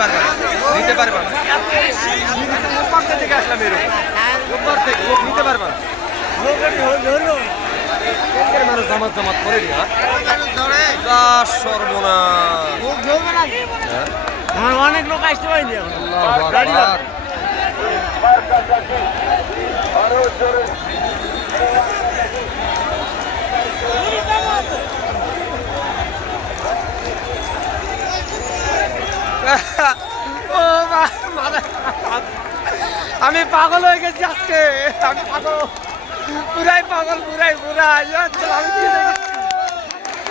পারবে না, নিতে পারবে না। উপর থেকে আসলাম এরকম, উপর থেকে লোক নিতে পারবে না। মানুষ জামাত জামাত করে দিয়া সর্বনাশ, অনেক লোক আসতে পারিনি আমি পাগল হয়ে গেছি আজকে, আমি পাগল, পুরাই পাগল, পুরাই পুরা।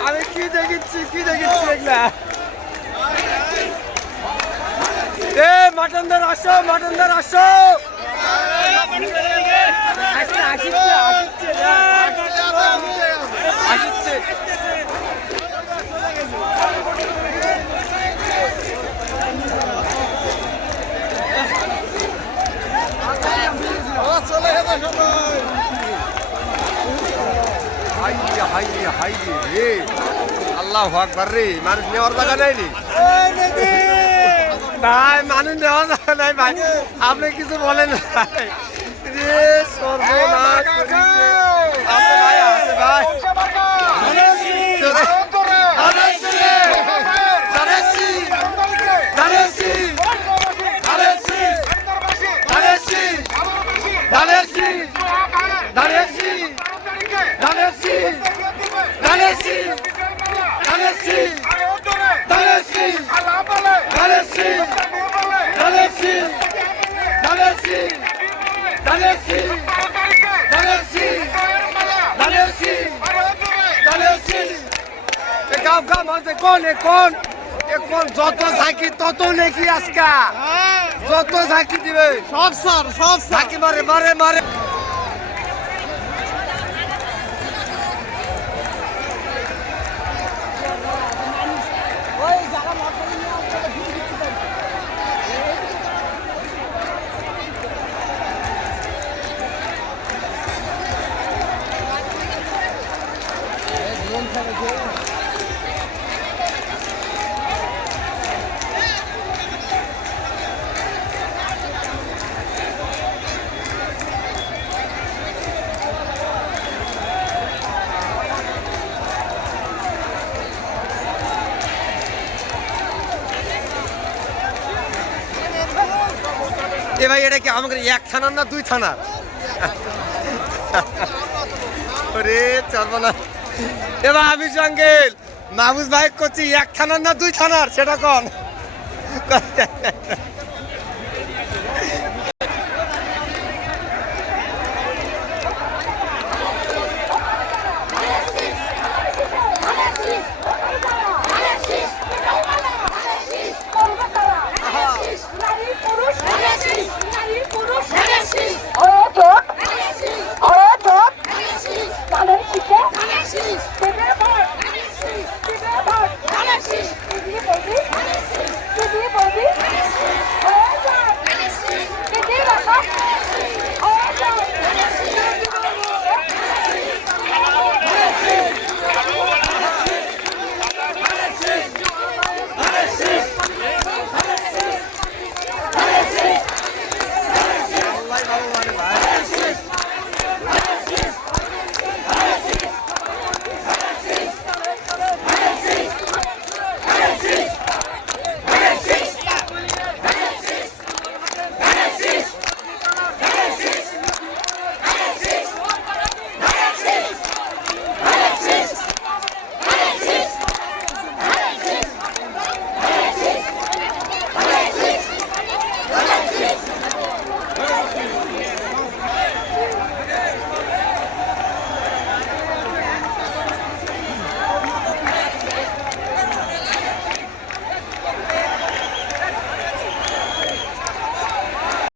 আমি কি দেখেছি এগুলা। এ মাটনদার আসো, মাটনদার আসো। আসছে আল্লাহু আকবার রে, মানুষ নেওয়ার জায়গা নেয়নি ভাই, মানুষ নেওয়ার জায়গা নাই ভাই। আপনি কিছু বলেন ভাই, রে সর্বনাশ আছে ভাই, আছে ভাই। যত ঝাঁকি তত নেকি আজকা, যত ঝাঁকি দিবে সব স্যার, সব ঝাঁকি মারে মারে মারে। এ ভাই, এটা কি আমাকে এক থানার না দুই থানার? ওরে চলবো না এবার। আমি আঙ্কেল মাহবুজ ভাই করছি, এক থানার না দুই থানার সেটা কোন?